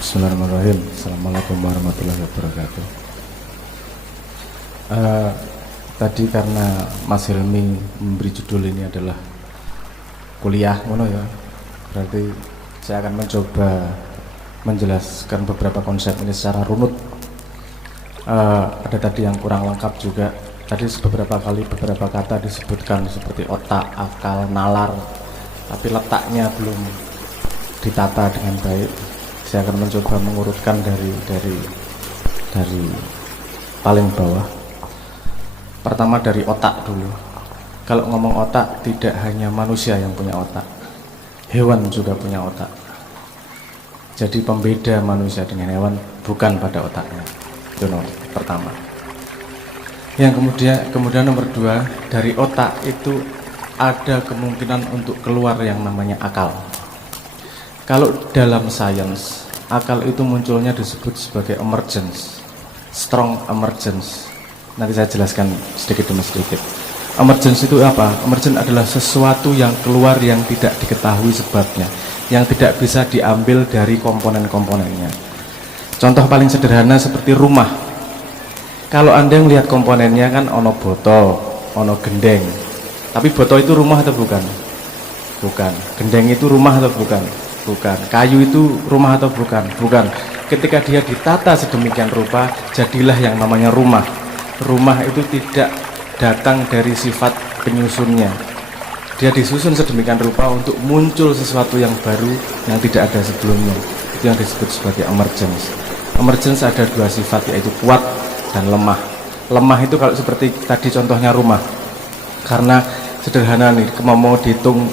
Bismillahirrahmanirrahim. Assalamualaikum warahmatullahi wabarakatuh. Tadi karena Mas Helmi memberi judul ini adalah kuliah, ngono ya. Berarti saya akan mencoba menjelaskan beberapa konsep ini secara runut. Ada tadi yang kurang lengkap juga. Tadi beberapa kata disebutkan seperti otak, akal, nalar, tapi letaknya belum ditata dengan baik. Saya akan mencoba mengurutkan dari paling bawah. Pertama dari otak dulu. Kalau ngomong otak, tidak hanya manusia yang punya otak, hewan juga punya otak. Jadi pembeda manusia dengan hewan bukan pada otaknya. Itu pertama. Yang kemudian nomor dua, dari otak itu ada kemungkinan untuk keluar yang namanya akal. Kalau dalam sains, akal itu munculnya disebut sebagai emergence, strong emergence. Nanti saya jelaskan sedikit demi sedikit. Emergence itu apa? Emergence adalah sesuatu yang keluar yang tidak diketahui sebabnya, yang tidak bisa diambil dari komponen-komponennya. Contoh paling sederhana seperti rumah. Kalau Anda melihat komponennya kan ono boto, ono gendeng. Tapi boto itu rumah atau bukan? Bukan. Gendeng itu rumah atau bukan? Bukan. Kayu itu rumah atau bukan? Bukan. Ketika dia ditata sedemikian rupa, jadilah yang namanya rumah. Rumah itu tidak datang dari sifat penyusunnya. Dia disusun sedemikian rupa untuk muncul sesuatu yang baru yang tidak ada sebelumnya. Itu yang disebut sebagai emergence. Emergence ada dua sifat, yaitu kuat dan lemah. Lemah itu kalau seperti tadi contohnya rumah. Karena sederhana nih, mau dihitung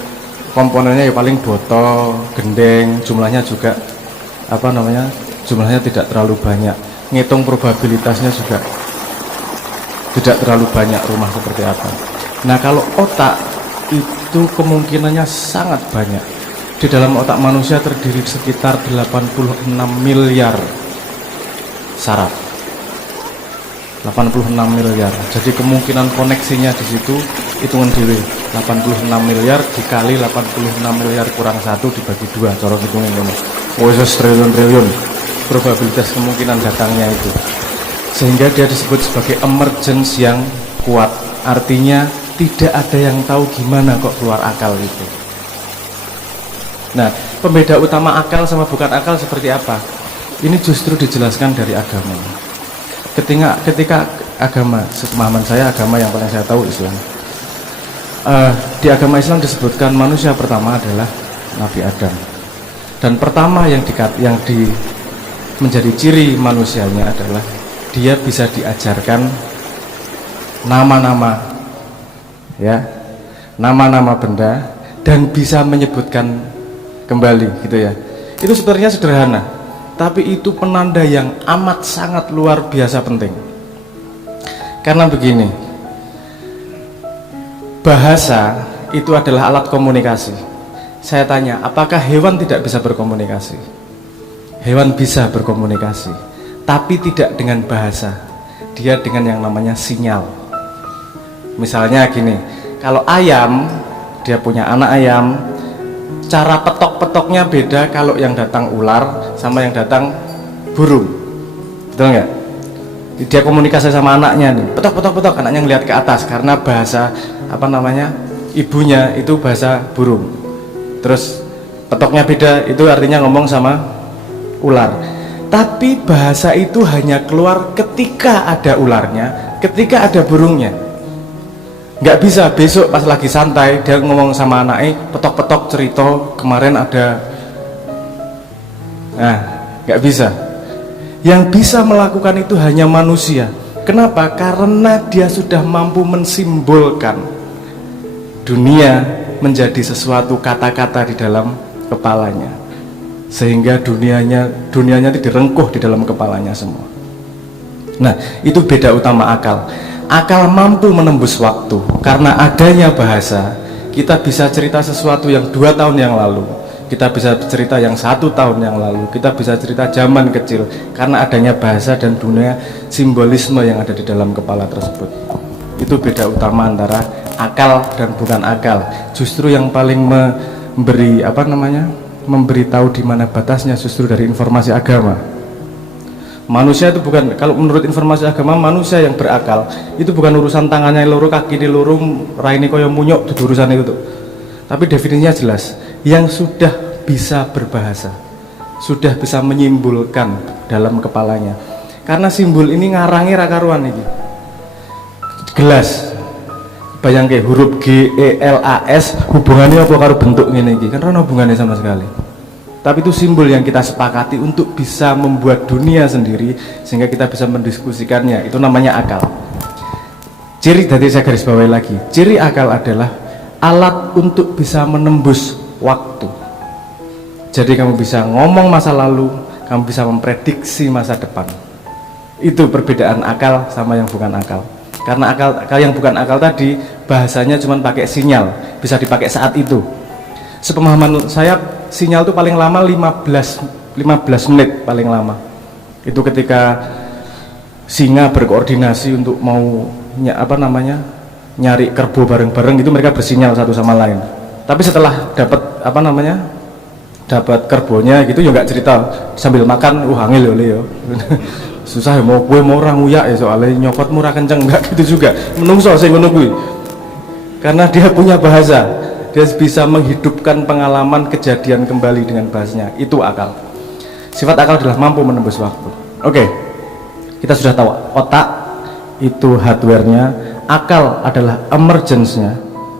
komponennya ya paling botol, gendeng, jumlahnya juga jumlahnya tidak terlalu banyak. Ngitung probabilitasnya juga tidak terlalu banyak rumah seperti apa. Nah, kalau otak itu kemungkinannya sangat banyak. Di dalam otak manusia terdiri sekitar 86 miliar saraf. 86 miliar. Jadi kemungkinan koneksinya di situ hitungan diri 86 miliar dikali 86 miliar kurang 1 dibagi 2, cara hitungnya ini. Oh, triliun probabilitas kemungkinan datangnya itu. Sehingga dia disebut sebagai emergence yang kuat. Artinya tidak ada yang tahu gimana kok keluar akal itu. Nah, pembeda utama akal sama bukan akal seperti apa? Ini justru dijelaskan dari agama. Ketika agama, sepemahaman saya, agama yang paling saya tahu Islam. Di agama Islam disebutkan manusia pertama adalah Nabi Adam. Dan pertama yang menjadi ciri manusianya adalah dia bisa diajarkan nama-nama, ya, nama-nama benda dan bisa menyebutkan kembali, gitu ya. Itu sebenarnya sederhana, tapi itu penanda yang amat sangat luar biasa penting. Karena begini, bahasa itu adalah alat komunikasi. Saya tanya, apakah hewan tidak bisa berkomunikasi? Hewan bisa berkomunikasi, tapi tidak dengan bahasa. Dia dengan yang namanya sinyal. Misalnya gini, kalau ayam, dia punya anak ayam, cara petok-petoknya beda kalau yang datang ular sama yang datang burung. Betul nggak? Dia komunikasi sama anaknya nih, petok-petok, anaknya ngelihat ke atas karena bahasa ibunya itu bahasa burung. Terus petoknya beda, itu artinya ngomong sama ular. Tapi bahasa itu hanya keluar ketika ada ularnya, ketika ada burungnya. Nggak bisa besok pas lagi santai dia ngomong sama anaknya, petok-petok cerita kemarin ada. Nah, nggak bisa. Yang bisa melakukan itu hanya manusia. Kenapa? Karena dia sudah mampu mensimbolkan dunia menjadi sesuatu kata-kata di dalam kepalanya, sehingga dunianya itu direngkuh di dalam kepalanya semua. Nah, itu beda utama akal. Akal mampu menembus waktu. Karena adanya bahasa, kita bisa cerita sesuatu yang 2 tahun yang lalu, kita bisa cerita yang 1 tahun yang lalu, kita bisa cerita zaman kecil, karena adanya bahasa dan dunia simbolisme yang ada di dalam kepala tersebut. Itu beda utama antara akal dan bukan akal. Justru yang paling memberi memberitahu di mana batasnya justru dari informasi agama. Manusia itu bukan, kalau menurut informasi agama, manusia yang berakal itu bukan urusan tangannya loro, kaki ini loro, raine koyo munyok, itu urusan itu tuh. Tapi definisinya jelas, yang sudah bisa berbahasa, sudah bisa menyimpulkan dalam kepalanya. Karena simbol ini ngarangi rakaruan ini. Gelas, bayangke huruf G E L A S hubungannya apa karo bentuk ini iki? Kan ora hubungannya sama sekali. Tapi itu simbol yang kita sepakati untuk bisa membuat dunia sendiri sehingga kita bisa mendiskusikannya. Itu namanya akal. Ciri, tadi saya garis bawahi lagi, ciri akal adalah alat untuk bisa menembus waktu. Jadi kamu bisa ngomong masa lalu, kamu bisa memprediksi masa depan. Itu perbedaan akal sama yang bukan akal. Karena akal yang bukan akal tadi bahasanya cuma pakai sinyal, bisa dipakai saat itu. Sepemahaman saya, sinyal itu paling lama 15 menit paling lama. Itu ketika singa berkoordinasi untuk mau nyari kerbau bareng-bareng, itu mereka bersinyal satu sama lain. Tapi setelah dapat dapat kerbonya gitu ya nggak cerita sambil makan, angel yo. Susah ya, mau gue mau orang nguyak ya, soalnya nyokot murah kenceng, enggak gitu juga. Menungso sing ngono kuwi. Karena dia punya bahasa, dia bisa menghidupkan pengalaman kejadian kembali dengan bahasanya. Itu akal. Sifat akal adalah mampu menembus waktu. Oke, kita sudah tahu otak itu hardware-nya, akal adalah emergence-nya.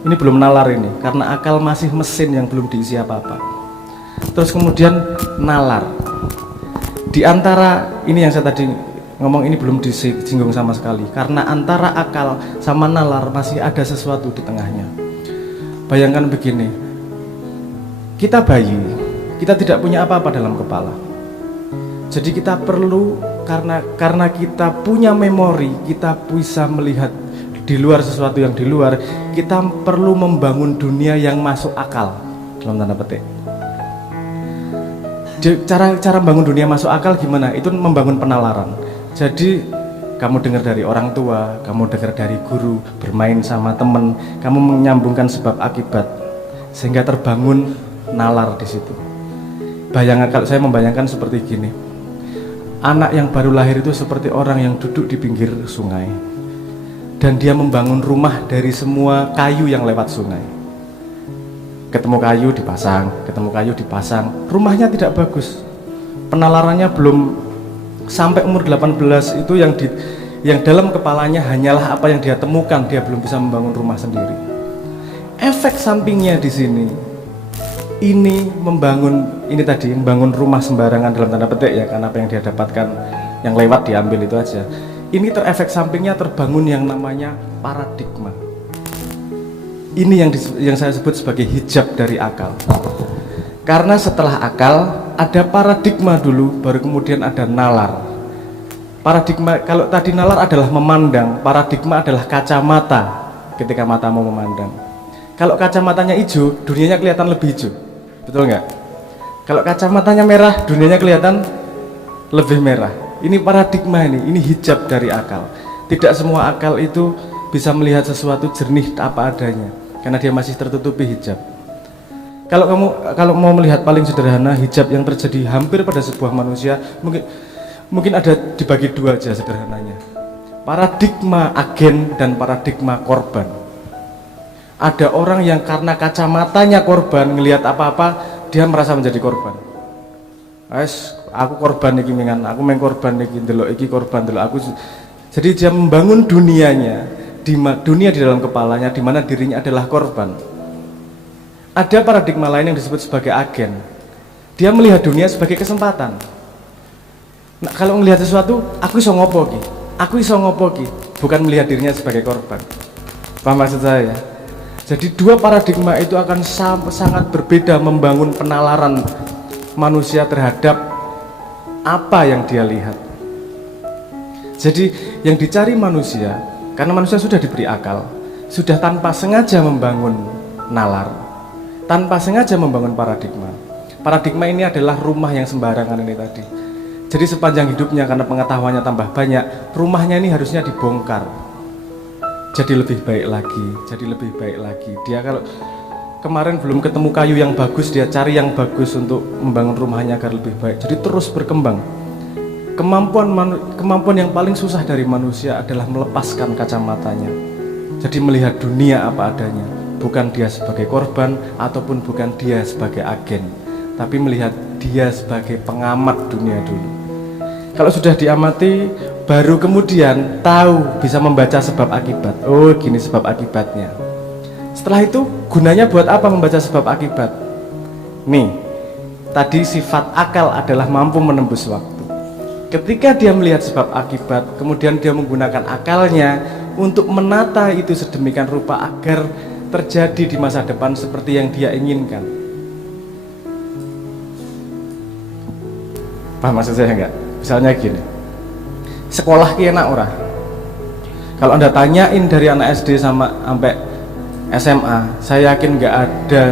Ini belum nalar ini, karena akal masih mesin yang belum diisi apa-apa. Terus kemudian nalar. Di antara ini yang saya tadi ngomong ini belum disinggung sama sekali, karena antara akal sama nalar masih ada sesuatu di tengahnya. Bayangkan begini, kita bayi, kita tidak punya apa-apa dalam kepala. Jadi kita perlu, karena kita punya memori, kita bisa melihat di luar sesuatu yang di luar, kita perlu membangun dunia yang masuk akal dalam tanda petik. Cara membangun dunia masuk akal gimana? Itu membangun penalaran. Jadi kamu dengar dari orang tua, kamu dengar dari guru, bermain sama temen, kamu menyambungkan sebab akibat sehingga terbangun nalar di situ. Bayangkan, kalau saya membayangkan seperti gini, anak yang baru lahir itu seperti orang yang duduk di pinggir sungai dan dia membangun rumah dari semua kayu yang lewat sungai. Ketemu kayu dipasang, rumahnya tidak bagus, penalarannya belum sampai umur 18, itu yang dalam kepalanya hanyalah apa yang dia temukan, dia belum bisa membangun rumah sendiri. Efek sampingnya di sini, ini membangun rumah sembarangan dalam tanda petik ya, karena apa yang dia dapatkan yang lewat diambil itu aja. Ini efek sampingnya terbangun yang namanya paradigma. Ini yang saya sebut sebagai hijab dari akal. Karena setelah akal ada paradigma dulu, baru kemudian ada nalar. Paradigma, kalau tadi nalar adalah memandang, paradigma adalah kacamata ketika matamu memandang. Kalau kacamatanya hijau, dunianya kelihatan lebih hijau, betul nggak? Kalau kacamatanya merah, dunianya kelihatan lebih merah. Ini paradigma, ini hijab dari akal. Tidak semua akal itu bisa melihat sesuatu jernih apa adanya, karena dia masih tertutupi hijab. Kalau mau melihat paling sederhana, hijab yang terjadi hampir pada sebuah manusia mungkin ada dibagi dua aja sederhananya. Paradigma agen dan paradigma korban. Ada orang yang karena kacamatanya korban, ngelihat apa-apa dia merasa menjadi korban. Aku korban iki mingan, aku main korban iki, ndelok iki korban, ndelok aku. Jadi dia membangun dunianya, dunia di dalam kepalanya di mana dirinya adalah korban. Ada paradigma lain yang disebut sebagai agen. Dia melihat dunia sebagai kesempatan. Nah, kalau melihat sesuatu, aku iso ngopo ki, bukan melihat dirinya sebagai korban. Paham maksud saya? Jadi dua paradigma itu akan sangat berbeda membangun penalaran manusia terhadap apa yang dia lihat. Jadi yang dicari manusia, karena manusia sudah diberi akal, sudah tanpa sengaja membangun nalar, tanpa sengaja membangun paradigma. Paradigma ini adalah rumah yang sembarangan ini tadi. Jadi sepanjang hidupnya karena pengetahuannya tambah banyak, rumahnya ini harusnya dibongkar. Jadi lebih baik lagi. Dia kemarin belum ketemu kayu yang bagus, dia cari yang bagus untuk membangun rumahnya agar lebih baik. Jadi terus berkembang. Kemampuan yang paling susah dari manusia adalah melepaskan kacamatanya. Jadi melihat dunia apa adanya, bukan dia sebagai korban ataupun bukan dia sebagai agen, tapi melihat dia sebagai pengamat dunia dulu. Kalau sudah diamati, baru kemudian tahu, bisa membaca sebab akibat. Oh, gini sebab akibatnya. Setelah itu gunanya buat apa membaca sebab akibat? Nih, tadi sifat akal adalah mampu menembus waktu. Ketika dia melihat sebab akibat, kemudian dia menggunakan akalnya untuk menata itu sedemikian rupa agar terjadi di masa depan seperti yang dia inginkan. Paham maksud saya enggak? Misalnya gini, sekolah ki enak ora? Kalau Anda tanyain dari anak SD sampai SMA, saya yakin enggak ada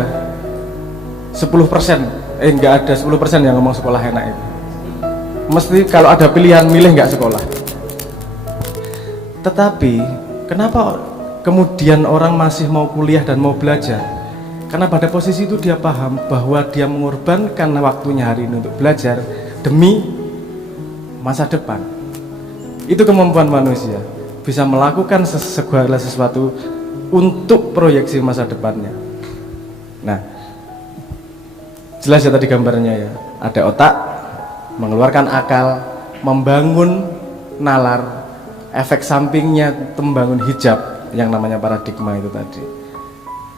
10%, enggak ada 10% yang ngomong sekolah enak itu. Mesti kalau ada pilihan milih nggak sekolah. Tetapi kenapa kemudian orang masih mau kuliah dan mau belajar? Karena pada posisi itu dia paham bahwa dia mengorbankan waktunya hari ini untuk belajar demi masa depan. Itu kemampuan manusia, bisa melakukan segala sesuatu untuk proyeksi masa depannya. Nah, jelas ya tadi gambarnya ya, ada otak, mengeluarkan akal, membangun nalar, efek sampingnya membangun hijab yang namanya paradigma itu tadi.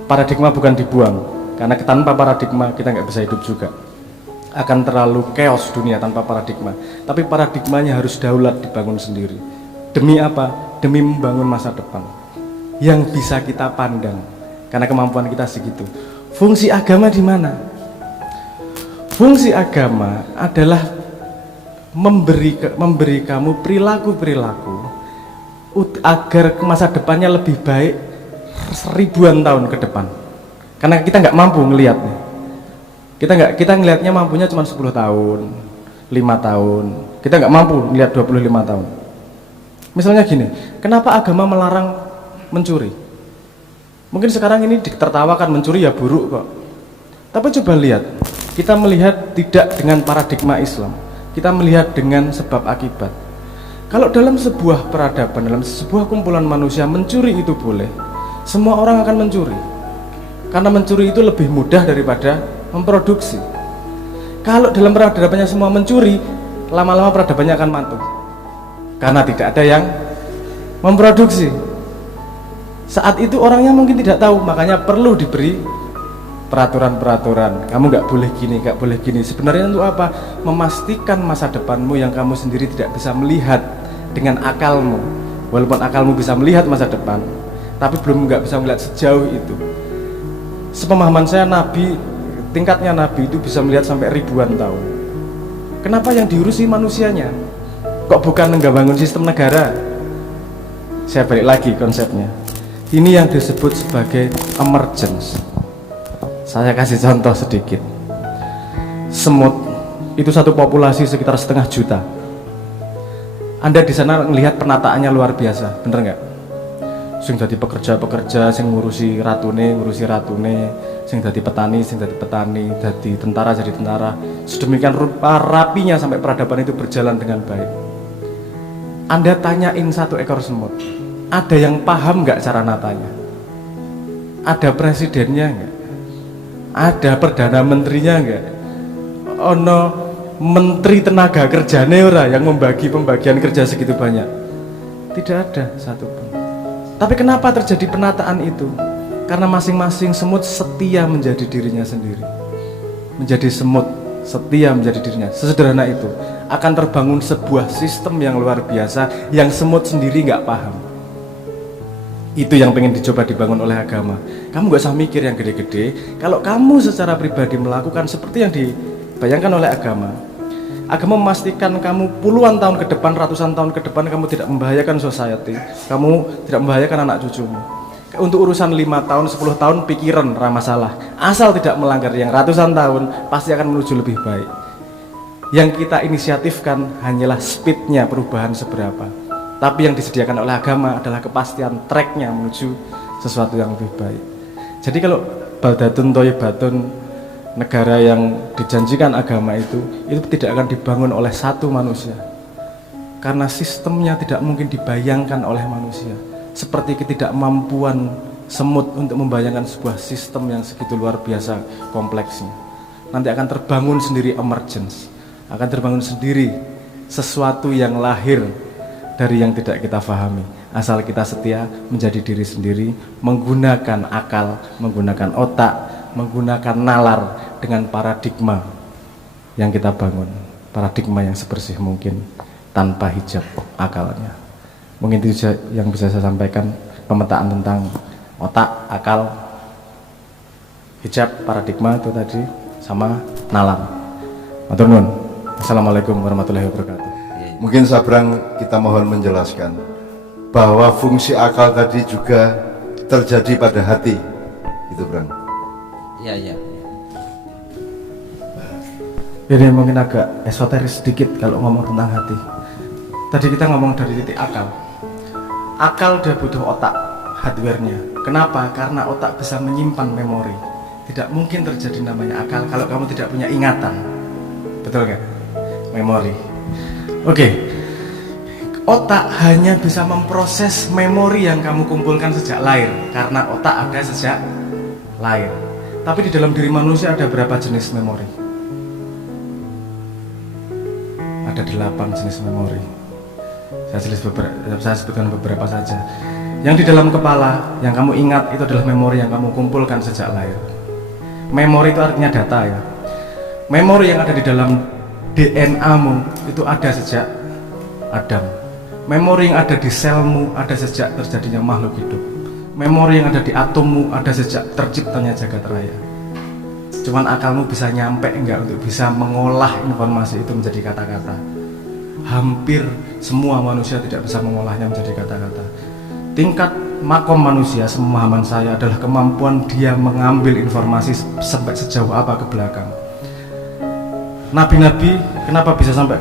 Paradigma bukan dibuang, karena tanpa paradigma kita nggak bisa hidup juga. Akan terlalu chaos dunia tanpa paradigma. Tapi paradigmanya harus daulat dibangun sendiri. Demi apa? Demi membangun masa depan yang bisa kita pandang, karena kemampuan kita segitu. Fungsi agama di mana? Fungsi agama adalah memberi kamu perilaku-perilaku agar masa depannya lebih baik ribuan tahun ke depan. Karena kita nggak mampu ngelihatnya. Kita ngelihatnya mampunya cuma 10 tahun, 5 tahun. Kita nggak mampu ngelihat 25 tahun. Misalnya gini, kenapa agama melarang mencuri? Mungkin sekarang ini ditertawakan, mencuri ya buruk kok. Tapi coba lihat, kita melihat tidak dengan paradigma Islam. Kita melihat dengan sebab akibat. Kalau dalam sebuah peradaban, dalam sebuah kumpulan manusia, mencuri itu boleh. Semua orang akan mencuri, karena mencuri itu lebih mudah daripada memproduksi. Kalau dalam peradabannya semua mencuri, lama-lama peradabannya akan mati, karena tidak ada yang memproduksi. Saat itu orangnya mungkin tidak tahu, makanya perlu diberi peraturan-peraturan. Kamu nggak boleh gini, nggak boleh gini. Sebenarnya untuk apa? Memastikan masa depanmu yang kamu sendiri tidak bisa melihat dengan akalmu. Walaupun akalmu bisa melihat masa depan, tapi nggak bisa melihat sejauh itu. Sepemahaman saya, tingkatnya Nabi itu bisa melihat sampai ribuan tahun. Kenapa yang diurusi manusianya? Kok bukan nggak bangun sistem negara? Saya balik lagi konsepnya. Ini yang disebut sebagai emergence. Saya kasih contoh sedikit. Semut itu satu populasi sekitar 1,5 juta. Anda di sana melihat penataannya luar biasa, bener nggak? Sing jadi pekerja-pekerja, sing ngurusi ratune, sing jadi petani, jadi tentara, sedemikian rupa rapinya sampai peradaban itu berjalan dengan baik. Anda tanyain satu ekor semut, ada yang paham nggak cara natanya? Ada presidennya nggak? Ada perdana menterinya enggak? Ono menteri tenaga kerjanya ora yang membagi pembagian kerja segitu banyak? Tidak ada satupun. Tapi kenapa terjadi penataan itu? Karena masing-masing semut setia menjadi dirinya sendiri. Menjadi semut, setia menjadi dirinya. Sesederhana itu. Akan terbangun sebuah sistem yang luar biasa yang semut sendiri nggak paham. Itu yang pengen dicoba dibangun oleh agama. Kamu gak usah mikir yang gede-gede. Kalau kamu secara pribadi melakukan seperti yang dibayangkan oleh agama, agama memastikan kamu puluhan tahun ke depan, ratusan tahun ke depan kamu tidak membahayakan society, kamu tidak membahayakan anak cucumu. Untuk urusan 5 tahun, 10 tahun pikiran ramah masalah. Asal tidak melanggar yang ratusan tahun, pasti akan menuju lebih baik. Yang kita inisiatifkan hanyalah speednya perubahan seberapa. Tapi yang disediakan oleh agama adalah kepastian tracknya menuju sesuatu yang lebih baik. Jadi kalau baldatun thayyibatun, negara yang dijanjikan agama itu tidak akan dibangun oleh satu manusia, karena sistemnya tidak mungkin dibayangkan oleh manusia, seperti ketidakmampuan semut untuk membayangkan sebuah sistem yang segitu luar biasa kompleksnya. Nanti akan terbangun sendiri emergence, akan terbangun sendiri sesuatu yang lahir dari yang tidak kita pahami, asal kita setia menjadi diri sendiri, menggunakan akal, menggunakan otak, menggunakan nalar dengan paradigma yang kita bangun, paradigma yang sebersih mungkin tanpa hijab akalnya. Mungkin itu yang bisa saya sampaikan, pemetaan tentang otak, akal, hijab, paradigma itu tadi, sama nalar. Matur nuwun. Assalamualaikum warahmatullahi wabarakatuh. Mungkin Sabrang kita mohon menjelaskan bahwa fungsi akal tadi juga terjadi pada hati, itu Brang. Iya. Ini mungkin agak esoteris sedikit kalau ngomong tentang hati. Tadi kita ngomong dari titik akal. Akal dia butuh otak, hardware-nya. Kenapa? Karena otak bisa menyimpan memori. Tidak mungkin terjadi namanya akal kalau kamu tidak punya ingatan. Betul nggak? Memori. Oke. Otak hanya bisa memproses memori yang kamu kumpulkan sejak lahir, karena otak ada sejak lahir. Tapi di dalam diri manusia ada berapa jenis memori? Ada 8 jenis memori. Saya sebutkan beberapa saja. Yang di dalam kepala, yang kamu ingat itu adalah memori yang kamu kumpulkan sejak lahir. Memori itu artinya data ya. Memori yang ada di dalam DNA-mu itu ada sejak Adam. Memori yang ada di selmu ada sejak terjadinya makhluk hidup. Memori yang ada di atommu ada sejak terciptanya jagat raya. Cuman akalmu bisa nyampe enggak untuk bisa mengolah informasi itu menjadi kata-kata. Hampir semua manusia tidak bisa mengolahnya menjadi kata-kata. Tingkat makom manusia, sepemahaman saya, adalah kemampuan dia mengambil informasi sampai sejauh apa ke belakang. Nabi-nabi kenapa bisa sampai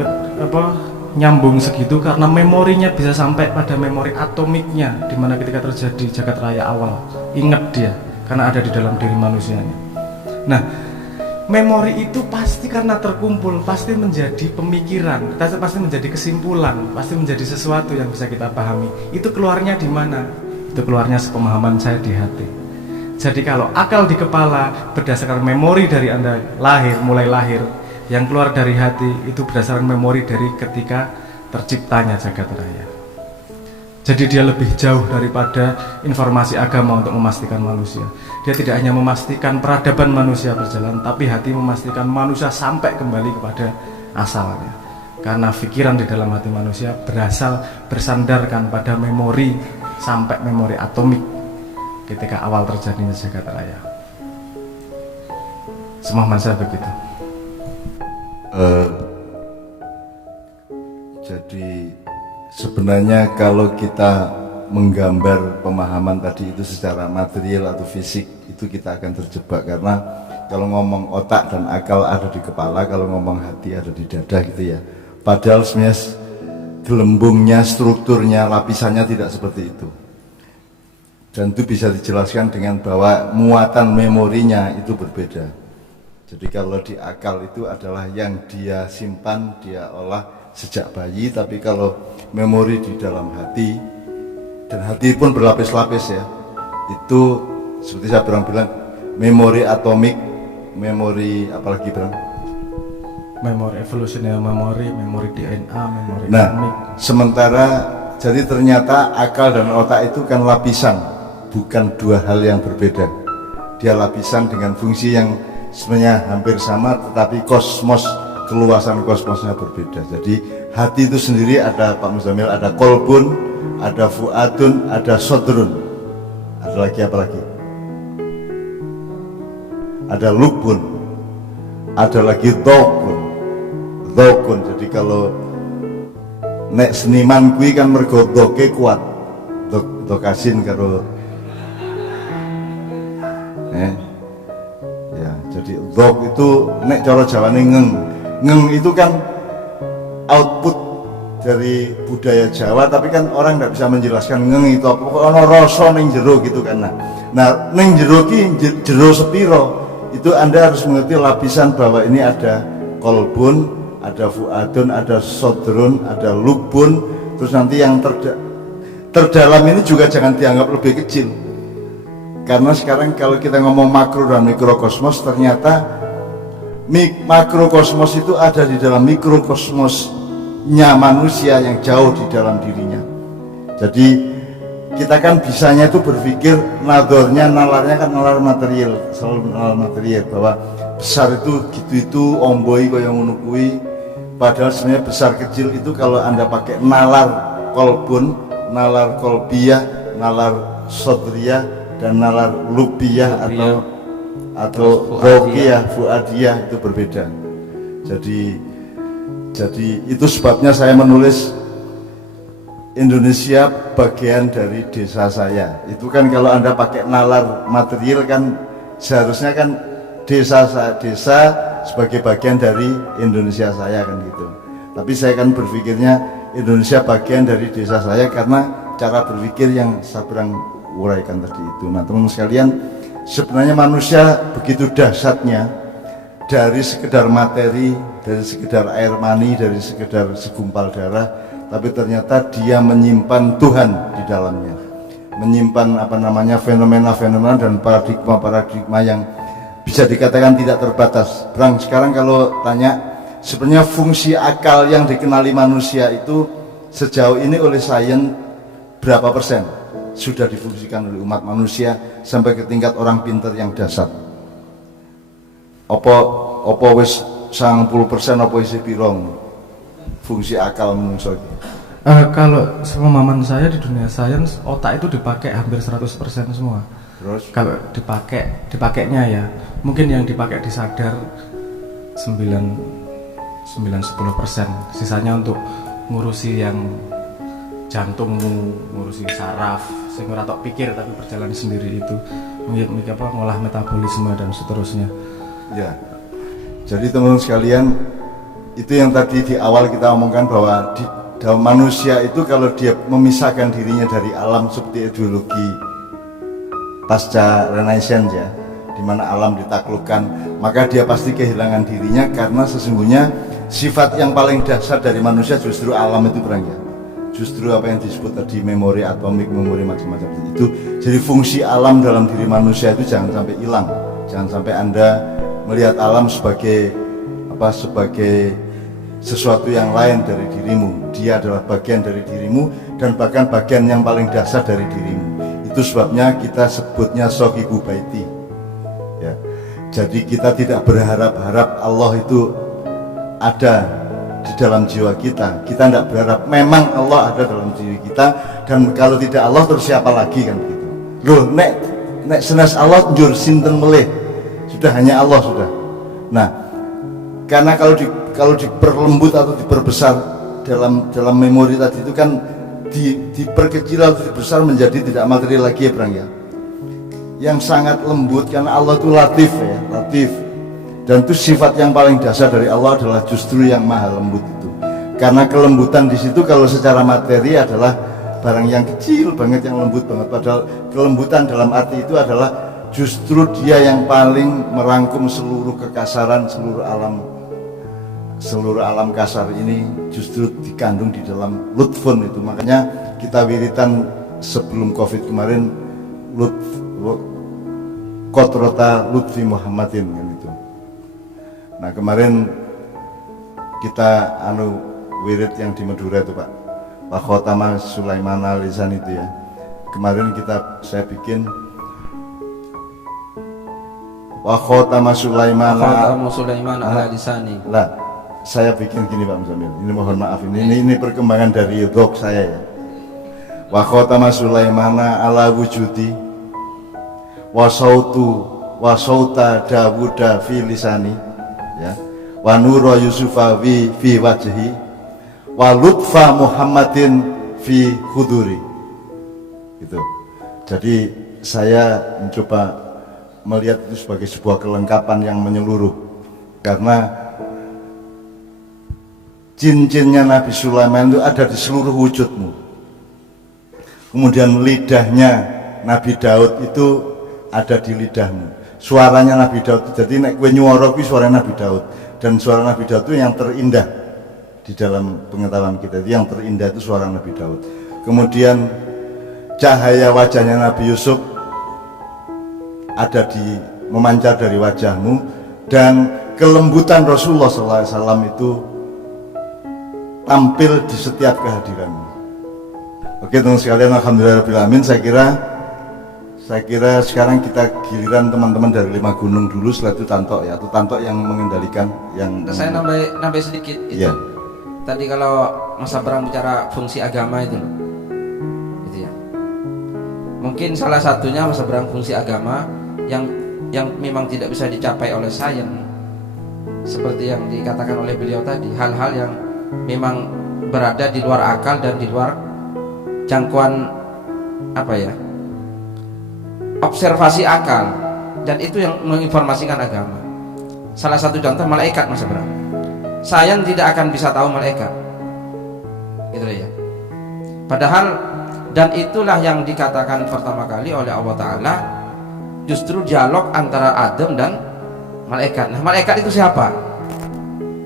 nyambung segitu? Karena memorinya bisa sampai pada memori atomiknya, dimana ketika terjadi jagat raya awal, ingat dia, karena ada di dalam diri manusianya. Nah, memori itu pasti karena terkumpul, pasti menjadi pemikiran, pasti menjadi kesimpulan, pasti menjadi sesuatu yang bisa kita pahami. Itu keluarnya di mana? Itu keluarnya sepemahaman saya di hati. Jadi kalau akal di kepala berdasarkan memori dari Anda lahir, mulai lahir, yang keluar dari hati itu berdasarkan memori dari ketika terciptanya jagat raya. Jadi dia lebih jauh daripada informasi agama untuk memastikan manusia. Dia tidak hanya memastikan peradaban manusia berjalan, tapi hati memastikan manusia sampai kembali kepada asalnya. Karena pikiran di dalam hati manusia bersandarkan pada memori sampai memori atomik ketika awal terjadinya jagat raya. Semahaman saya begitu. Jadi sebenarnya kalau kita menggambar pemahaman tadi itu secara material atau fisik, itu kita akan terjebak, karena kalau ngomong otak dan akal ada di kepala, kalau ngomong hati ada di dada gitu ya. Padahal sebenarnya gelembungnya, strukturnya, lapisannya tidak seperti itu. Dan itu bisa dijelaskan dengan bahwa muatan memorinya itu berbeda. Jadi kalau di akal itu adalah yang dia simpan, dia olah sejak bayi, tapi kalau memori di dalam hati, dan hati pun berlapis-lapis ya, itu seperti saya bilang memori atomik, memori apalagi Bang? Memori evolusional, memori DNA, memori Nah, atomik. sementara jadi ternyata akal dan otak itu kan lapisan, bukan dua hal yang berbeda. Dia lapisan dengan fungsi yang sebenarnya hampir sama, tetapi keluasan kosmosnya berbeda. Jadi hati itu sendiri ada, Pak Muzamil, ada kolbun, ada fuadun, ada sodrun, ada lagi apa lagi? Ada lubun, ada lagi dokun. Jadi kalau nek seniman kui kan mergo doke kuat, dokasin karo ya, jadi dok itu nek cara Jawane ngeng itu kan output. dari budaya Jawa, tapi kan orang nggak bisa menjelaskan ngeng itu apa, ono rasa ning jero gitu kan. Nah ning jero ki jero sepiro itu Anda harus mengerti lapisan bahwa ini ada kolbun, ada fuadun, ada sodrun, ada lubun, terus nanti yang terdalam ini juga jangan dianggap lebih kecil, karena sekarang kalau kita ngomong makro dan mikrokosmos, ternyata makrokosmos itu ada di dalam mikrokosmosnya manusia yang jauh di dalam dirinya. Jadi kita kan bisanya itu berpikir nalarnya kan nalar material, selalu nalar material, bahwa besar itu gitu itu omboi kaya ngono kuwi. Padahal sebenarnya besar kecil itu kalau Anda pakai nalar kolbun, nalar kolbiyah, nalar sodriyah, dan nalar lubiyah atau rokiyah, fuadiyah itu berbeda. Jadi itu sebabnya saya menulis Indonesia bagian dari desa saya. Itu kan kalau Anda pakai nalar material kan seharusnya kan desa sebagai bagian dari Indonesia saya kan gitu. Tapi saya kan berpikirnya Indonesia bagian dari desa saya karena cara berpikir yang saya berang uraikan tadi itu. Nah teman-teman sekalian, sebenarnya manusia begitu dahsyatnya, dari sekedar materi, dari sekedar air mani, dari sekedar segumpal darah, tapi ternyata dia menyimpan Tuhan di dalamnya, menyimpan fenomena-fenomena dan paradigma yang bisa dikatakan tidak terbatas. Sekarang kalau tanya, sebenarnya fungsi akal yang dikenali manusia itu sejauh ini oleh sains berapa persen sudah difungsikan oleh umat manusia sampai ke tingkat orang pintar yang dasar? Apa wis 90% apa isi pirong fungsi akal manusia? Kalau sepemahaman saya di dunia sains, otak itu dipakai hampir 100% semua. Terus kalau dipakainya ya mungkin yang dipakai disadar 9-10%, sisanya untuk ngurusi yang jantungmu, ngurusi saraf, sehingga tok pikir tapi berjalan sendiri, itu ngolah metabolisme dan seterusnya. Ya, jadi teman-teman sekalian, itu yang tadi di awal kita omongkan bahwa di dalam manusia itu kalau dia memisahkan dirinya dari alam seperti ideologi pasca Renaissance ya, di mana alam ditaklukkan, maka dia pasti kehilangan dirinya, karena sesungguhnya sifat yang paling dasar dari manusia justru alam itu ya. Justru apa yang disebut tadi memori atomik, memori macam-macam itu. Jadi fungsi alam dalam diri manusia itu jangan sampai hilang. Jangan sampai Anda melihat alam sebagai sesuatu yang lain dari dirimu. Dia adalah bagian dari dirimu dan bahkan bagian yang paling dasar dari dirimu. Itu sebabnya kita sebutnya sohibu baiti ya. Jadi kita tidak berharap-harap Allah itu ada di dalam jiwa kita. Kita tidak berharap memang Allah ada dalam diri kita, dan kalau tidak Allah terus siapa lagi kan begitu. Loh nek senes Allah njur sinten melih, sudah hanya Allah sudah. Nah, karena kalau diperlembut atau diperbesar dalam memori tadi itu kan diperkecil atau dibesar menjadi tidak material lagi ya Bang ya, yang sangat lembut, karena Allah itu latif ya, latif, dan itu sifat yang paling dasar dari Allah adalah justru yang maha lembut itu. Karena kelembutan di situ kalau secara materi adalah barang yang kecil banget, yang lembut banget, padahal kelembutan dalam arti itu adalah justru dia yang paling merangkum seluruh kekasaran, seluruh alam kasar ini justru dikandung di dalam lutfun itu. Makanya kita wiritan sebelum Covid kemarin, Kotrota Lutfi Muhammadin kan itu. Nah kemarin kita wirid yang di Madura itu Pak, Pak Khotama Sulaiman Al-Lisan itu ya. Kemarin saya bikin Wa Khotama Sulaiman Al-Lisani. Lah saya bikin gini Pak Muzamil, ini mohon maaf, ini perkembangan dari blog saya ya. Wa khotama Sulaimana ala wujudi wa sauta Dawuda fi lisani ya, wa nura Yusufa fi wajhi wa lutfa Muhammadin fi huduri gitu. Jadi saya mencoba melihat itu sebagai sebuah kelengkapan yang menyeluruh, karena Cincin-cincinnya Nabi Sulaiman itu ada di seluruh wujudmu. Kemudian lidahnya Nabi Daud itu ada di lidahmu. Suaranya Nabi Daud, jadi nek kowe nyuara kuwi suara Nabi Daud, dan suara Nabi Daud itu yang terindah di dalam pengetahuan kita, itu yang terindah itu suara Nabi Daud. Kemudian cahaya wajahnya Nabi Yusuf ada di memancar dari wajahmu, dan kelembutan Rasulullah SAW itu tampil di setiap kehadiranmu. Oke teman sekalian, alhamdulillahirobbilalamin. Saya kira sekarang kita giliran teman-teman dari 5 gunung dulu, setelah itu Tantok ya, atau Tantok yang mengendalikan yang. Saya nambah sedikit itu. Iya. Tadi kalau Mas Abraham bicara fungsi agama itu ya. Mungkin salah satunya Mas Abraham fungsi agama yang memang tidak bisa dicapai oleh sains, seperti yang dikatakan oleh beliau tadi, hal-hal yang memang berada di luar akal dan di luar jangkauan observasi akal, dan itu yang menginformasikan agama. Salah satu contoh malaikat, Mas Abraham. Sains tidak akan bisa tahu malaikat, gitu ya. Padahal, dan itulah yang dikatakan pertama kali oleh Allah Ta'ala, justru dialog antara Adam dan malaikat. Nah, malaikat itu siapa?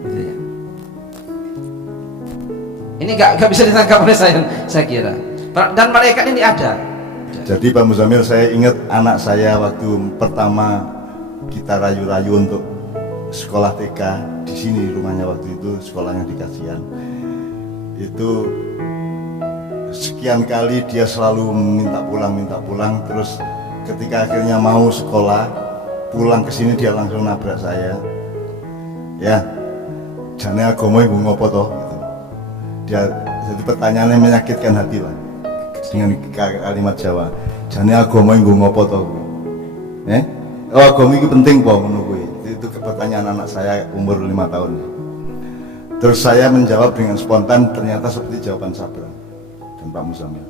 Gitu ya. Ini gak bisa ditangkap oleh saya kira. Dan malaikat ini ada. Jadi Pak Muzamil, saya ingat anak saya waktu pertama kita rayu-rayu untuk sekolah TK di sini, rumahnya waktu itu, sekolahnya di Kasihan. Itu sekian kali dia selalu minta pulang, terus ketika akhirnya mau sekolah, pulang ke sini dia langsung nabrak saya. Ya, jane agama iku ngopo toh gitu. Dia, jadi pertanyaannya menyakitkan hati lah. Dengan kalimat Jawa, jane agama iku ngopo toh? Agama itu penting po ngono kuwi. Itu pertanyaan anak saya umur 5 tahun. Terus saya menjawab dengan spontan, ternyata seperti jawaban Sabra dan Pak Muzamil.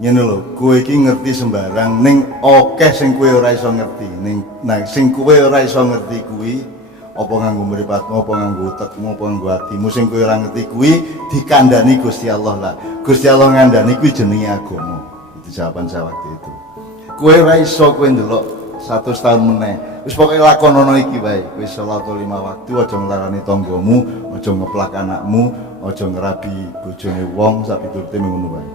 Ngene lho, kowe iki ngerti sembarang, ning akeh sing kowe ora iso ngerti. Sing kowe ora iso ngerti kuwi apa nganggo mripatmu, apa nganggo utekmu, apa nganggo atimu, sing kowe ora ngerti kuwi dikandani Gusti Allah lah. Gusti Allah ngandani kuwi jenenge agama. Itu jawaban saya waktu itu. Kowe ora iso kowe ndelok 100 tahun meneh. Wis pokoke lakonono iki wae. Wis salat 5 waktu, aja nglarani tanggamu, aja ngeplak anakmu, aja ngerabi bojone wong, sak piturute ngono wae.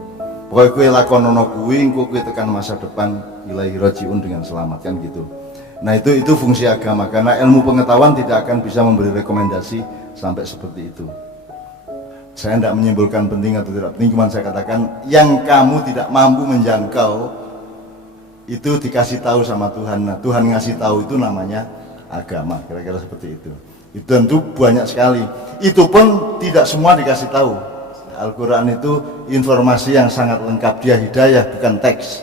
Pokoke kowe lakonono kuwi, engko kowe tekan masa depan ilahi rajiun dengan selamat, kan gitu. Nah itu fungsi agama, karena ilmu pengetahuan tidak akan bisa memberi rekomendasi sampai seperti itu. Saya tidak menyimpulkan penting atau tidak penting, cuma saya katakan yang kamu tidak mampu menjangkau itu dikasih tahu sama Tuhan. Nah, Tuhan ngasih tahu itu namanya agama, kira-kira seperti itu. Itu tentu banyak sekali. Itu pun tidak semua dikasih tahu. Al-Quran itu informasi yang sangat lengkap. Dia hidayah, bukan teks,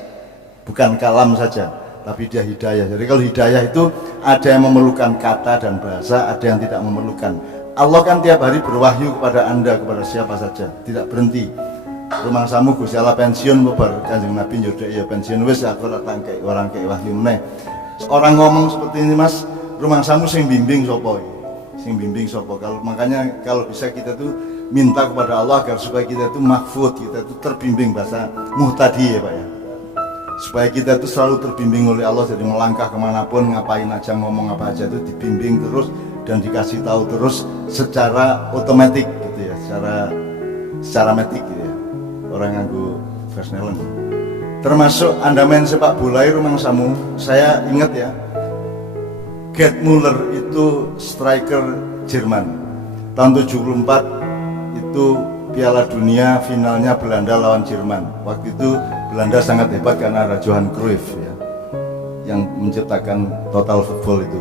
bukan kalam saja, tapi dia hidayah. Jadi kalau hidayah itu ada yang memerlukan kata dan bahasa, ada yang tidak memerlukan. Allah kan tiap hari berwahyu kepada Anda, kepada siapa saja, tidak berhenti. Rumangsamu Gusti Allah pensiun bar Kanjeng Nabi nyodek ya pensiun wis aku datang kayak orang kayak wahyu meneh. Orang ngomong seperti ini, Mas, rumangsamu sing bimbing sapa? Sing bimbing sapa? Makanya kalau bisa kita tuh minta kepada Allah agar supaya kita itu mahfud, kita itu terbimbing, bahasa muhtadi ya Pak ya, supaya kita itu selalu terbimbing oleh Allah. Jadi melangkah kemanapun, ngapain aja, ngomong apa aja itu dibimbing terus dan dikasih tahu terus secara otomatis gitu ya, secara metik gitu ya, orang nganggo Versnellen. Termasuk Anda main sepak bola rumangsamu, saya ingat ya, Gerd Müller itu striker Jerman tahun 74. Itu Piala Dunia finalnya Belanda lawan Jerman. Waktu itu Belanda sangat hebat karena ada Johan Cruyff ya, yang menciptakan total football itu.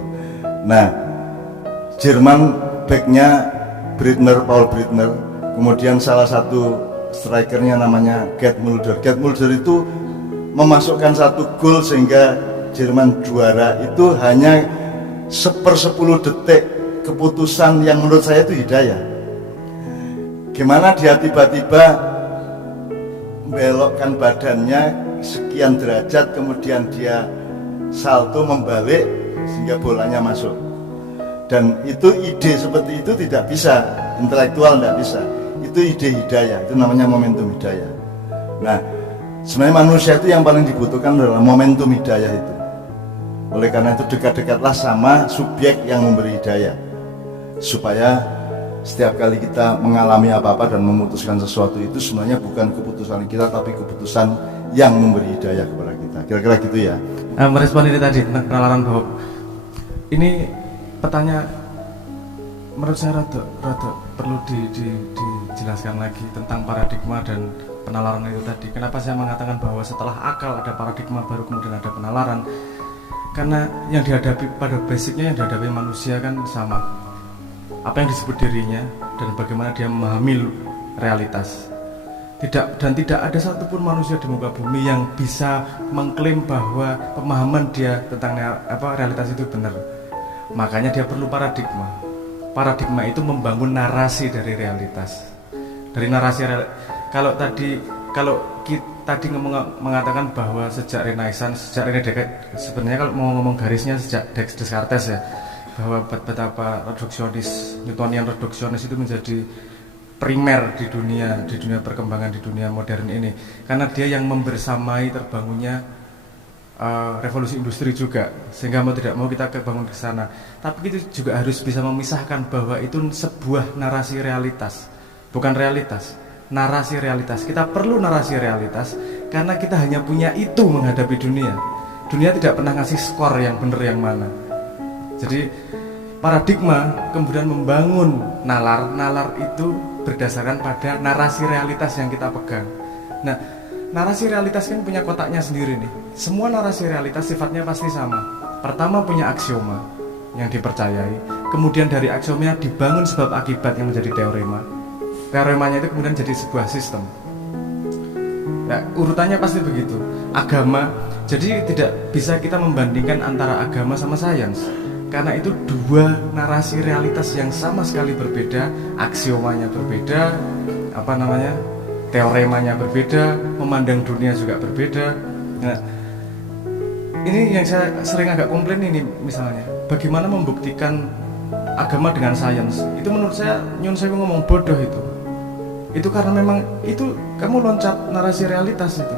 Nah, Jerman backnya Paul Breitner, kemudian salah satu strikernya namanya Gerd Müller. Gerd Müller itu memasukkan 1 gol sehingga Jerman juara. Itu hanya 1/10 detik keputusan yang menurut saya itu hidayah. Gimana dia tiba-tiba belokkan badannya sekian derajat, kemudian dia salto membalik sehingga bolanya masuk. Dan itu ide seperti itu tidak bisa intelektual tidak bisa. Itu ide hidayah, itu namanya momentum hidayah. Nah, sebenarnya manusia itu yang paling dibutuhkan adalah momentum hidayah itu. Oleh karena itu dekat-dekatlah sama subjek yang memberi hidayah, supaya setiap kali kita mengalami apa-apa dan memutuskan sesuatu itu sebenarnya bukan keputusan kita, tapi keputusan yang memberi hidayah kepada kita. Kira-kira gitu ya. Merespon ini tadi tentang penalaran bahwa ini petanya menurut saya rada perlu dijelaskan lagi tentang paradigma dan penalaran itu tadi. Kenapa saya mengatakan bahwa setelah akal ada paradigma baru kemudian ada penalaran? Karena yang dihadapi pada basicnya yang dihadapi manusia kan sama, apa yang disebut dirinya dan bagaimana dia memahami realitas. Tidak ada satupun manusia di muka bumi yang bisa mengklaim bahwa pemahaman dia tentang realitas itu benar. Makanya dia perlu paradigma. Paradigma itu membangun narasi dari realitas. Dari narasi kalau tadi mengatakan bahwa sejak Renaissance, sejak René Descartes, sebenarnya kalau mau ngomong garisnya sejak Descartes ya, bahwa betapa reduksionis, Newtonian reduksionis itu menjadi primer di dunia perkembangan di dunia modern ini, karena dia yang membersamai terbangunnya revolusi industri juga, sehingga mau tidak mau kita kebangun ke sana. Tapi itu juga harus bisa memisahkan bahwa itu sebuah narasi realitas, bukan realitas, narasi realitas. Kita perlu narasi realitas karena kita hanya punya itu menghadapi dunia. Dunia tidak pernah ngasih skor yang benar yang mana. Jadi paradigma kemudian membangun nalar itu berdasarkan pada narasi realitas yang kita pegang. Nah, narasi realitas kan punya kotaknya sendiri nih. Semua narasi realitas sifatnya pasti sama. Pertama punya aksioma yang dipercayai, kemudian dari aksiomanya dibangun sebab akibat yang menjadi teorema. Teoremanya itu kemudian jadi sebuah sistem. Ya, urutannya pasti begitu. Agama, jadi tidak bisa kita membandingkan antara agama sama sains. Karena itu dua narasi realitas yang sama sekali berbeda, aksiomanya berbeda, teoremanya berbeda, memandang dunia juga berbeda. Nah, ini yang saya sering agak komplain ini misalnya, bagaimana membuktikan agama dengan sains? Itu menurut saya, saya ngomong bodoh itu. Itu karena memang itu kamu loncat narasi realitas itu.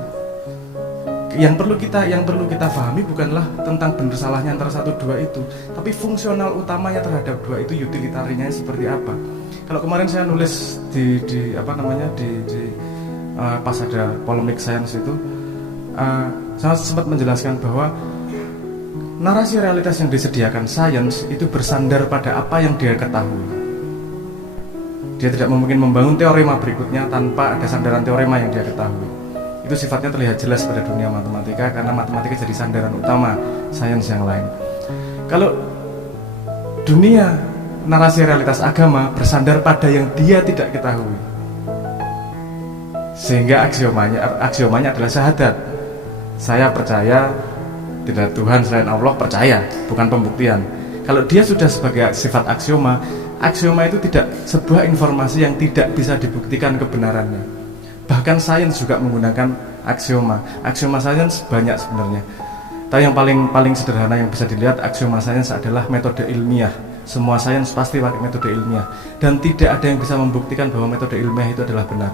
Yang perlu kita pahami bukanlah tentang benar salahnya antara satu dua itu, tapi fungsional utamanya terhadap dua itu, utilitarinya seperti apa. Kalau kemarin saya nulis pas ada polemik sains itu, saya sempat menjelaskan bahwa narasi realitas yang disediakan sains itu bersandar pada apa yang dia ketahui. Dia tidak mungkin membangun teorema berikutnya tanpa ada sandaran teorema yang dia ketahui. Itu sifatnya terlihat jelas pada dunia matematika, karena matematika jadi sandaran utama sains yang lain. Kalau dunia narasi realitas agama bersandar pada yang dia tidak ketahui, sehingga aksiomanya adalah syahadat. Saya percaya tidak Tuhan selain Allah, percaya, bukan pembuktian. Kalau dia sudah sebagai sifat aksioma itu tidak sebuah informasi yang tidak bisa dibuktikan kebenarannya. Bahkan sains juga menggunakan aksioma. Aksioma sains banyak sebenarnya. Tapi yang paling sederhana yang bisa dilihat aksioma sains adalah metode ilmiah. Semua sains pasti pakai metode ilmiah. Dan tidak ada yang bisa membuktikan bahwa metode ilmiah itu adalah benar.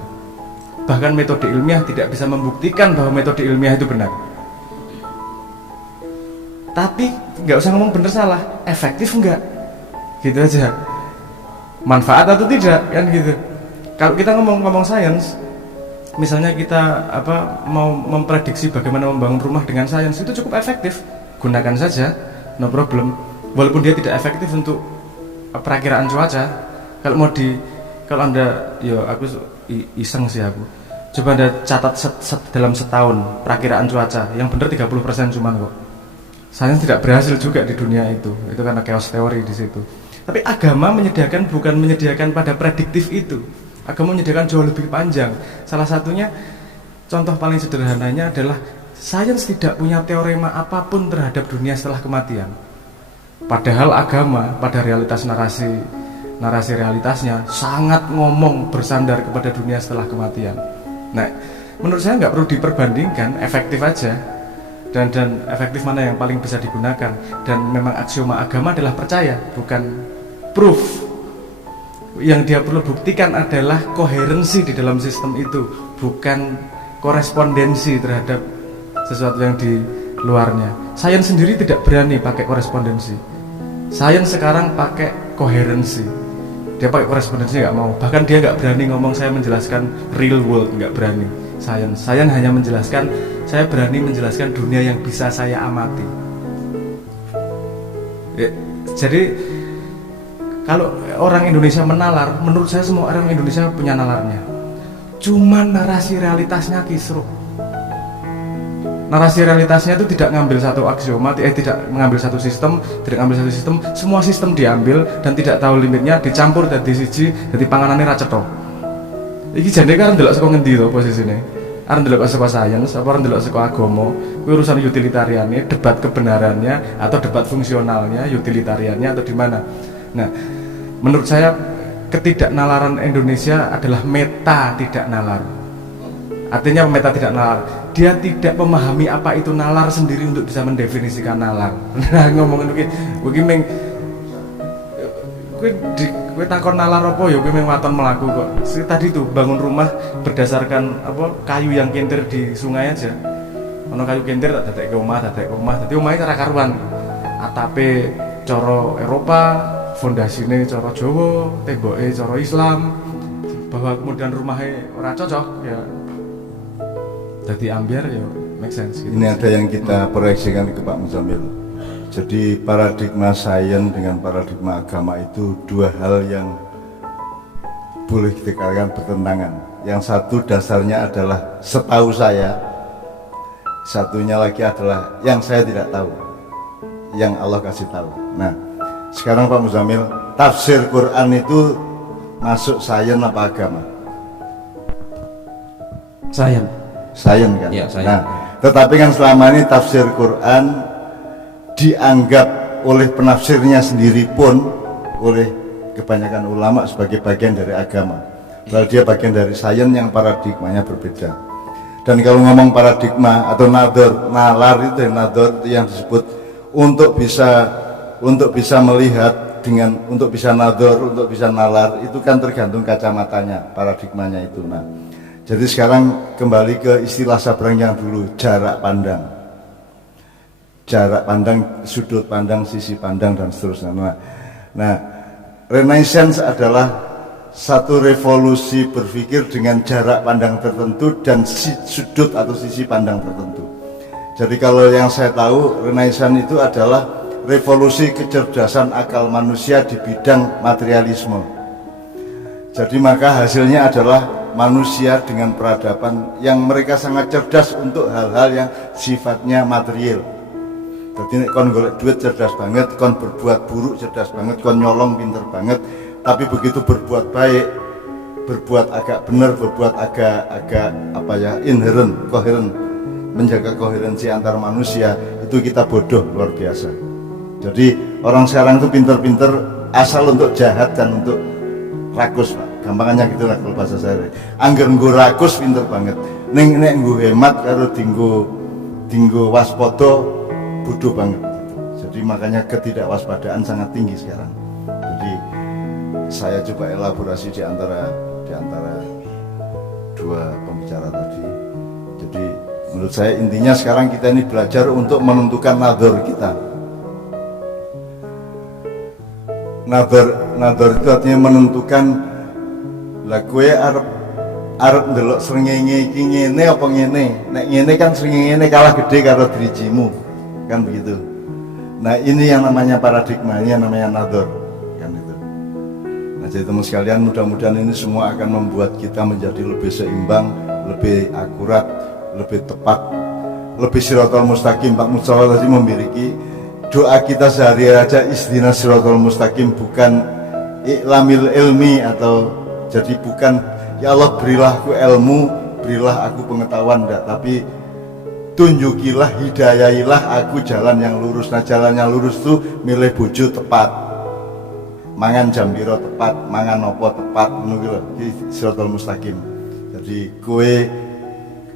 Bahkan metode ilmiah tidak bisa membuktikan bahwa metode ilmiah itu benar. Tapi nggak usah ngomong benar salah, efektif enggak? Gitu aja. Manfaat atau tidak, kan gitu. Kalau kita ngomong sains, misalnya kita mau memprediksi bagaimana membangun rumah dengan sains, itu cukup efektif, gunakan saja, no problem. Walaupun dia tidak efektif untuk perakiraan cuaca. Kalau anda, aku iseng sih aku, coba anda catat dalam setahun perakiraan cuaca, yang benar 30% cuman kok. Sains tidak berhasil juga di dunia itu karena chaos teori di situ. Tapi agama bukan menyediakan pada prediktif itu. Agama menyediakan jauh lebih panjang. Salah satunya, contoh paling sederhananya adalah sains tidak punya teorema apapun terhadap dunia setelah kematian. Padahal agama pada narasi realitasnya sangat ngomong bersandar kepada dunia setelah kematian. Nah, menurut saya nggak perlu diperbandingkan, efektif aja. Dan efektif mana yang paling bisa digunakan. Dan memang aksioma agama adalah percaya, bukan proof. Yang dia perlu buktikan adalah koherensi di dalam sistem itu, bukan korespondensi terhadap sesuatu yang di luarnya. Sains sendiri tidak berani pakai korespondensi. Sains sekarang pakai koherensi. Dia pakai korespondensi nggak mau. Bahkan dia nggak berani ngomong saya menjelaskan real world, nggak berani. Sains hanya menjelaskan, saya berani menjelaskan dunia yang bisa saya amati. Jadi kalau orang Indonesia menalar, menurut saya semua orang Indonesia punya nalarnya. Cuman narasi realitasnya kisruh. Narasi realitasnya itu tidak ngambil satu aksioma, tidak mengambil satu sistem, semua sistem diambil dan tidak tahu limitnya, dicampur dari siji, jadi panganannya ra cetha. Iki jane kan ndelok saka ngendi to posisine? Arep ndelok saka sains, apa arep ndelok saka agama? Kuwi urusan utilitariannya, debat kebenarannya atau debat fungsionalnya, utilitariannya atau di mana. Nah, menurut saya ketidaknalaran Indonesia adalah meta tidak nalar. Artinya meta tidak nalar, dia tidak memahami apa itu nalar sendiri untuk bisa mendefinisikan nalar. Nah, ngomongin begini, gue takon nalar apa ya, gue meng waton melaku kok. Tadi tuh bangun rumah berdasarkan apa kayu yang kentir di sungai aja. Ono kayu kentir tak dadek ke omah, dadi omahe cara karuan. Atape cara Eropa, fondasine cara Jawa, temboke cara Islam, bahwa kemudian rumahnya ora cocok ya jadi ambiar ya make sense gitu. Ini ada yang kita proyeksikan ke Pak Muzamil. Jadi paradigma sains dengan paradigma agama itu dua hal yang boleh dikatakan bertentangan. Yang satu dasarnya adalah setahu saya, satunya lagi adalah yang saya tidak tahu, yang Allah kasih tahu. Nah, sekarang Pak Muzamil, tafsir Quran itu masuk sains apa agama? Sains. Sains kan? Ya, sains. Nah, tetapi kan selama ini tafsir Quran dianggap oleh penafsirnya sendiri pun oleh kebanyakan ulama sebagai bagian dari agama. Padahal dia bagian dari sains yang paradigmanya berbeda. Dan kalau ngomong paradigma atau nalar itu yang disebut untuk bisa melihat dengan untuk bisa nalar itu kan tergantung kacamatanya, paradigmanya itu. Nah, jadi sekarang kembali ke istilah Sabrang yang dulu, jarak pandang, sudut pandang, sisi pandang dan seterusnya. Nah, Renaissance adalah satu revolusi berpikir dengan jarak pandang tertentu dan sudut atau sisi pandang tertentu. Jadi kalau yang saya tahu, Renaissance itu adalah revolusi kecerdasan akal manusia di bidang materialisme. Jadi maka hasilnya adalah manusia dengan peradaban yang mereka sangat cerdas untuk hal-hal yang sifatnya material. Jadi kon golek duit cerdas banget, kon berbuat buruk cerdas banget, kon nyolong pinter banget. Tapi begitu berbuat baik, berbuat agak benar, berbuat agak apa ya, koheren, menjaga koherensi antar manusia, itu kita bodoh luar biasa. Jadi orang sekarang itu pinter-pinter asal untuk jahat dan untuk rakus, Pak. Gampangannya gitu lah kalau bahasa saya. Angger nggo rakus pinter banget. Nek nggo hemat karo dinggo waspada bodoh banget. Jadi makanya ketidakwaspadaan sangat tinggi sekarang. Jadi saya coba elaborasi di antara dua pembicara tadi. Jadi menurut saya intinya sekarang kita ini belajar untuk menentukan nador kita. Nador itu artinya menentukan lah gue arep ndelok srengenge iki ngene apa ngene. Nek ngene kan srengenge kalah gede karo dirijimu. Kan begitu. Nah, ini yang namanya paradigma, ini yang namanya nador kan itu. Nah, jadi teman sekalian, mudah-mudahan ini semua akan membuat kita menjadi lebih seimbang, lebih akurat, lebih tepat, lebih siratal mustaqim. Pak Mustafa tadi memiliki doa kita sehari aja istinas siratal mustaqim, bukan iklamil ilmi atau jadi bukan ya Allah berilah aku ilmu, berilah aku pengetahuan, enggak, tapi tunjukilah, hidayahilah aku jalan yang lurus. Nah, jalan yang lurus itu milih bojo tepat, mangan jam piro tepat, mangan opo tepat, ngono iki siratal mustaqim. Jadi kowe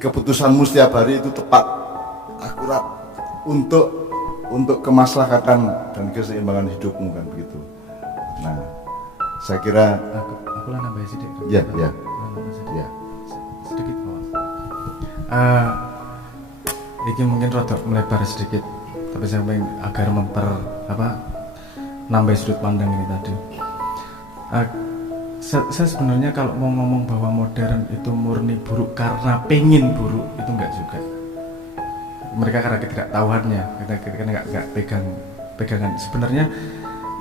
keputusanmu setiap hari itu tepat, akurat untuk kemaslahatan dan keseimbangan hidupmu kan begitu. Nah, Saya kira Aku lah nambah sedikit. ya, ya, Nambah sedikit. ya. Sedikit mawon. Ini mungkin rada melebar sedikit, tapi saya ingin agar nambah sudut pandang ini tadi. Saya sebenarnya kalau mau ngomong bahwa modern itu murni buruk karena pengen buruk, itu enggak juga. Mereka karena ketidaktahuannya, karena nggak pegangan. Sebenarnya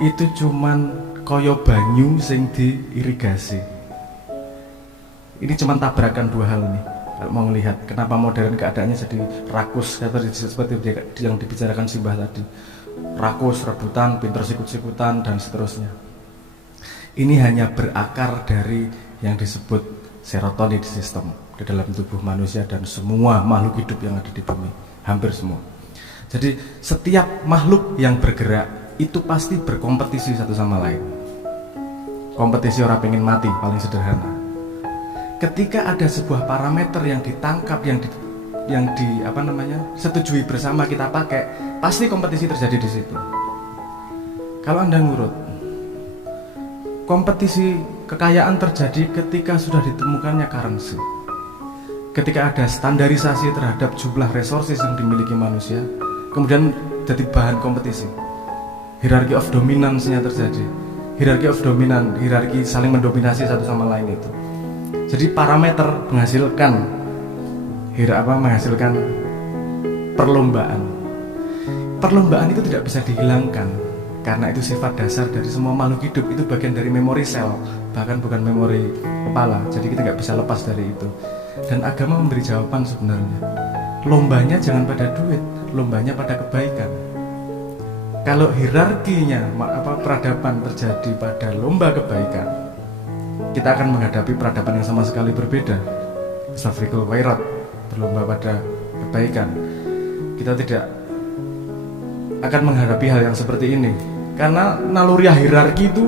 itu cuman koyo banyu sing diirigasi. Ini cuman tabrakan dua hal nih. Kalau mau melihat kenapa modern keadaannya jadi rakus, seperti yang dibicarakan Simbah tadi, rakus, rebutan, pinter sikut-sikutan dan seterusnya. Ini hanya berakar dari yang disebut serotonin sistem di dalam tubuh manusia dan semua makhluk hidup yang ada di bumi, hampir semua. Jadi setiap makhluk yang bergerak itu pasti berkompetisi satu sama lain. Kompetisi orang pengen mati paling sederhana. Ketika ada sebuah parameter yang ditangkap, setujui bersama kita pakai, pasti kompetisi terjadi di situ. Kalau Anda ngurut, kompetisi kekayaan terjadi ketika sudah ditemukannya currency. Ketika ada standarisasi terhadap jumlah resources yang dimiliki manusia, kemudian jadi bahan kompetisi. Hierarchy of dominance-nya terjadi. Hierarki saling mendominasi satu sama lain itu. Jadi parameter menghasilkan perlombaan. Perlombaan itu tidak bisa dihilangkan karena itu sifat dasar dari semua makhluk hidup. Itu bagian dari memori sel, bahkan bukan memori kepala. Jadi kita nggak bisa lepas dari itu. Dan agama memberi jawaban sebenarnya. Lombanya jangan pada duit, lombanya pada kebaikan. Kalau hierarkinya peradaban terjadi pada lomba kebaikan, kita akan menghadapi peradaban yang sama sekali berbeda. Safrikul Wairat, berlomba pada kebaikan. Kita tidak akan menghadapi hal yang seperti ini karena naluriah hierarki itu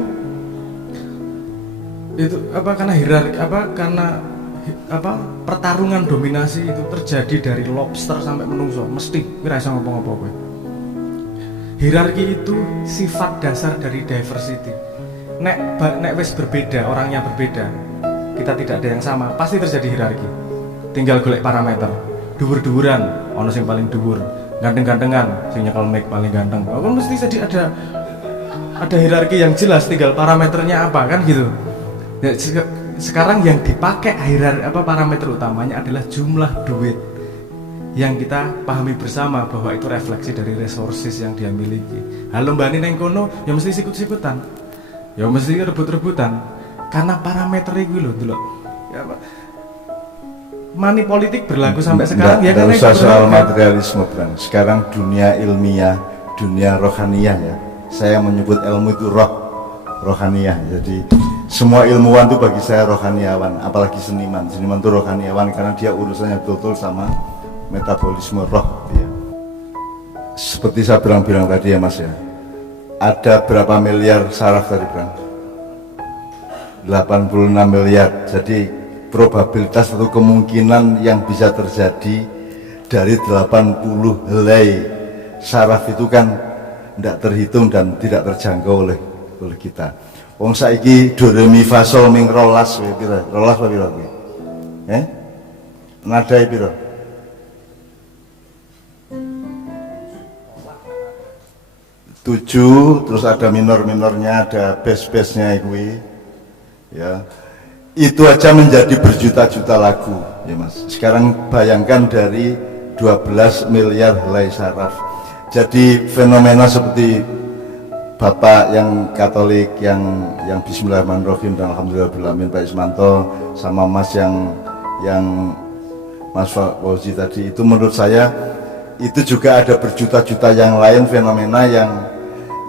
karena pertarungan dominasi itu terjadi dari lobster sampai menungso, mesti kira iso ngopo-ngopo kowe. Hierarki itu sifat dasar dari diversity. Nek wis berbeda, orangnya berbeda, kita tidak ada yang sama, pasti terjadi hierarki. Tinggal golek parameter. Dhuwur-dhuwuran, ono sing paling dhuwur, ganteng-gantengan, sing nyekel mic paling ganteng. Kan mesti jadi ada hierarki yang jelas, tinggal parameternya apa kan gitu. Ya, sekarang yang dipakai parameter utamanya adalah jumlah duit yang kita pahami bersama bahwa itu refleksi dari resources yang dia miliki. Lombane neng kono ya mesti sikut-sikutan, ya mesti rebut-rebutan karena parameter itu loh dulu. Ya, money politik berlaku sampai sekarang ya karena itu soal materialisme, Bang. Sekarang dunia ilmiah, dunia rohaniyah ya. Saya menyebut ilmu itu rohaniyah. Jadi semua ilmuwan itu bagi saya rohaniawan, apalagi seniman. Seniman itu rohaniawan karena dia urusannya betul-betul sama metabolisme roh ya. Seperti saya bilang tadi ya Mas ya, ada berapa miliar saraf tadi Bang? 86 miliar. Jadi probabilitas atau kemungkinan yang bisa terjadi dari 80 helai saraf itu kan tidak terhitung dan tidak terjangkau oleh kita. Wong saiki do re mi fa sol ming rolas pira? Rolas apa pira kuwi? Nadai pira? 7, terus ada minor-minornya, ada bass-bassnya kuwi. Ya. Itu aja menjadi berjuta-juta lagu, ya Mas. Sekarang bayangkan dari 12 miliar helai saraf. Jadi fenomena seperti Bapak yang Katolik yang Bismillahirrahmanirrahim dan Alhamdulillahirrahmanirrahim Pak Ismanto sama Mas yang Mas Fauzi tadi, itu menurut saya itu juga ada berjuta-juta yang lain fenomena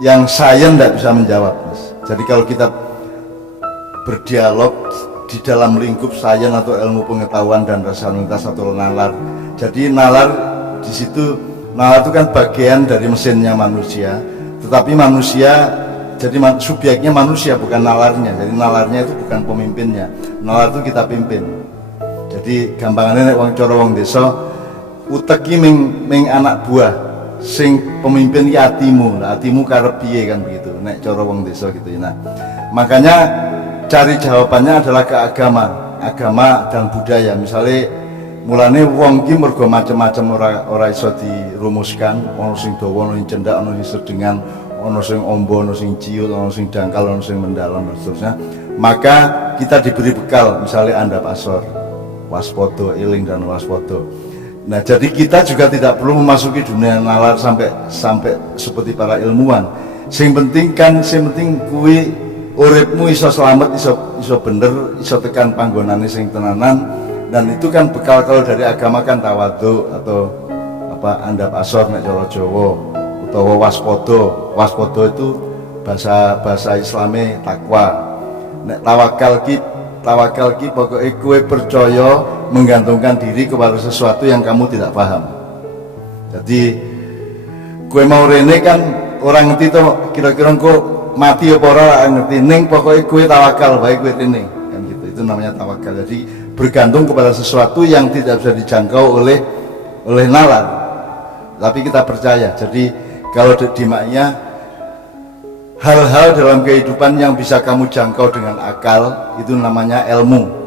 yang saya tidak bisa menjawab, Mas. Jadi kalau kita berdialog di dalam lingkup sains atau ilmu pengetahuan dan rasionalitas atau nalar, jadi nalar di situ, nalar itu kan bagian dari mesinnya manusia, tetapi manusia jadi subjeknya manusia bukan nalarnya. Jadi nalarnya itu bukan pemimpinnya, nalar itu kita pimpin. Jadi gampangannya nek wong cara wong desa uteki ming anak buah sing pemimpin ki atimu. Nah, atimu karep piye kan begitu nek cara wong desa gitu. Makanya cari jawabannya adalah ke agama dan budaya. Misalnya mulane wong ki mergo macem-macem ora iso dirumuskan, ono sing dawa, ono sing cendak, ono sing sedengan, ono sing ombo, ono sing ciut, ono sing dangkal, ono sing mendalam dan seterusnya. Maka kita diberi bekal, misalnya andap asor, waspodo, eling dan waspodo. Nah, jadi kita juga tidak perlu memasuki dunia nalar sampai seperti para ilmuwan. Sing penting kuwi uripmu iso selamat, iso bener, iso tekan panggonane sing tenanan. Dan itu kan bekal. Kalau dari agama kan tawadhu atau apa andap asor nek cara Jawa, utawa waspodo itu bahasa Islame takwa. Nek tawakal ki pokoknya kue percaya menggantungkan diri kepada sesuatu yang kamu tidak paham. Jadi kue mau rene kan orang ngerti tuh kira-kira kok mati apa ora ngerti, ning pokoknya kue tawakal baik kue rene kan gitu. Itu namanya tawakal. Jadi bergantung kepada sesuatu yang tidak bisa dijangkau oleh nalar, tapi kita percaya. Jadi kalau di maknya hal-hal dalam kehidupan yang bisa kamu jangkau dengan akal itu namanya ilmu.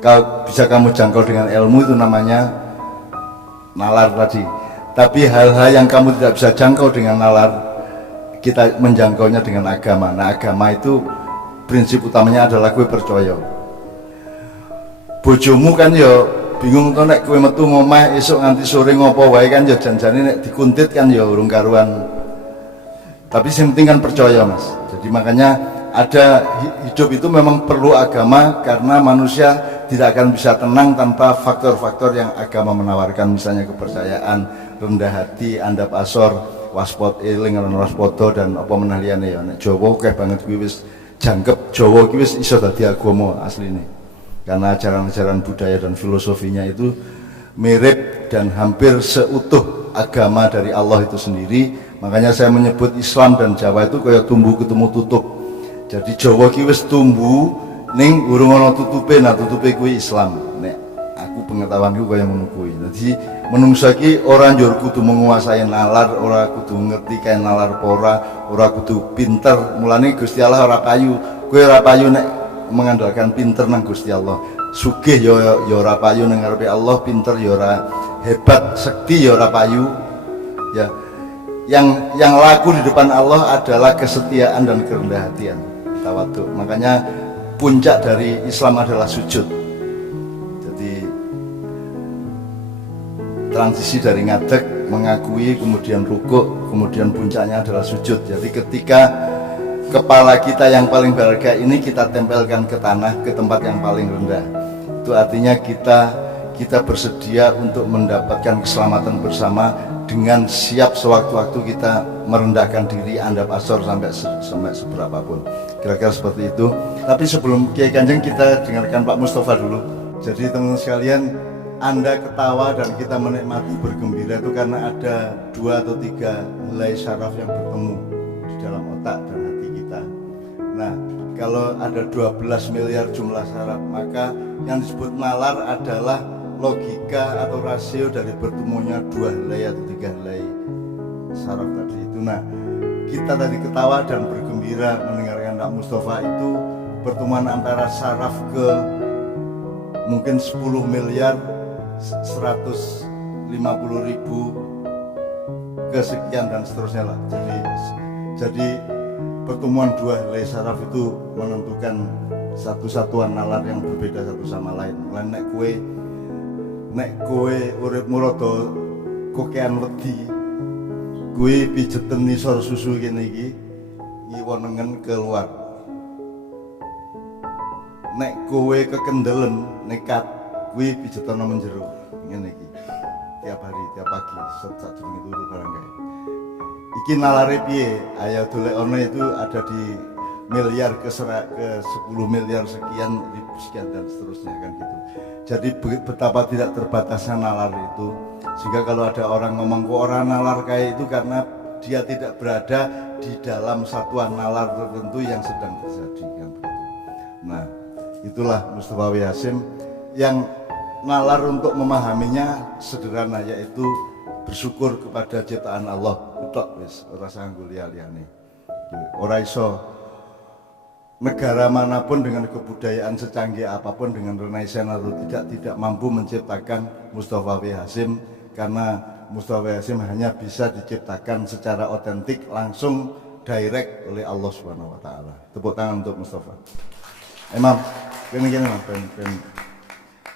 Kalau bisa kamu jangkau dengan ilmu itu namanya nalar tadi. Tapi hal-hal yang kamu tidak bisa jangkau dengan nalar, kita menjangkaunya dengan agama. Nah, agama itu prinsip utamanya adalah kue percaya. Bojomu kan ya bingung to nek kue metu ngomah esuk nganti sore ngopo wae kan ya janjane nek dikuntit kan ya urung karuan. Tapi yang penting kan percaya, Mas. Jadi makanya ada hidup itu memang perlu agama, karena manusia tidak akan bisa tenang tanpa faktor-faktor yang agama menawarkan, misalnya kepercayaan, rendah hati, andap asor, waspod eling lan waspodo dan apa menah liyane ya. Nek Jawa akeh banget kuwi wis jangkep, Jawa kuwi wis iso dadi agama asline. Karena ajaran-ajaran budaya dan filosofinya itu mirip dan hampir seutuh agama dari Allah itu sendiri. Makanya saya menyebut Islam dan Jawa itu kayak tumbuh ketemu tutup. Jadi Jawa ki wis tumbuh ning urung ana tutupe, nah tutupe kuwi Islam. Nek aku pengetahuanku kaya ngono kuwi. Jadi menungsa ki ora njur kudu menguasai nalar, ora kudu ngerti kae nalar ora kudu pinter. Mulane Gusti Allah ora payu. Kowe ora payu nek mengandalkan pinter nang Gusti Allah. Sugih ya ora payu nang ngarepe Allah, pinter ya ora, hebat sekti ya ora payu. Ya. Yang laku di depan Allah adalah kesetiaan dan kerendahan hatian, tawadhu. Makanya puncak dari Islam adalah sujud. Jadi transisi dari ngadeg, mengakui, kemudian rukuk, kemudian puncaknya adalah sujud. Jadi ketika kepala kita yang paling berharga ini kita tempelkan ke tanah, ke tempat yang paling rendah, itu artinya kita bersedia untuk mendapatkan keselamatan bersama, dengan siap sewaktu-waktu kita merendahkan diri andap asor sampai seberapapun. Kira-kira seperti itu. Tapi sebelum Kiai Kanjeng, kita dengarkan Pak Mustafa dulu. Jadi teman-teman sekalian, Anda ketawa dan kita menikmati bergembira itu karena ada 2 atau 3 helai syaraf yang bertemu di dalam otak dan hati kita. Nah, kalau ada 12 miliar jumlah syaraf, maka yang disebut nalar adalah logika atau rasio dari bertemunya 2 helai atau 3 helai saraf tadi itu. Nah, kita tadi ketawa dan bergembira mendengarkan Pak Mustafa itu pertemuan antara saraf ke mungkin 10 miliar 150 ribu kesekian dan seterusnya lah. Jadi pertemuan 2 helai saraf itu menentukan satu satuan nalar yang berbeda satu sama lain. Nek kowe uripmu rada kokean wedi, kowe pijeten nisor susu kene iki ngiwonengen keluar. Nek kowe kekendelen nekat, kowe pijetan menjero ngene iki. Tiap hari, tiap pagi, sadurunge turu barang kae. Iki nalare piye? Ayo dolekno itu ada di miliar ke 10 miliar sekian ribu sekian dan seterusnya kan gitu. Jadi betapa tidak terbatasnya nalar itu, sehingga kalau ada orang ngomong kok orang nalar kayak itu karena dia tidak berada di dalam satuan nalar tertentu yang sedang terjadi kan begitu. Nah, itulah Mustafa W. Hasyim yang nalar untuk memahaminya sederhana, yaitu bersyukur kepada ciptaan Allah. Utok wis ora sanggo liya-liyane. Ora iso negara manapun dengan kebudayaan secanggih apapun, dengan renaissance atau tidak mampu menciptakan Mustafa W. Hasyim, karena Mustafa W. Hasyim hanya bisa diciptakan secara otentik, langsung direct oleh Allah Subhanahu wa taala. Tepuk tangan untuk Mustafa. Imam, gini Mas,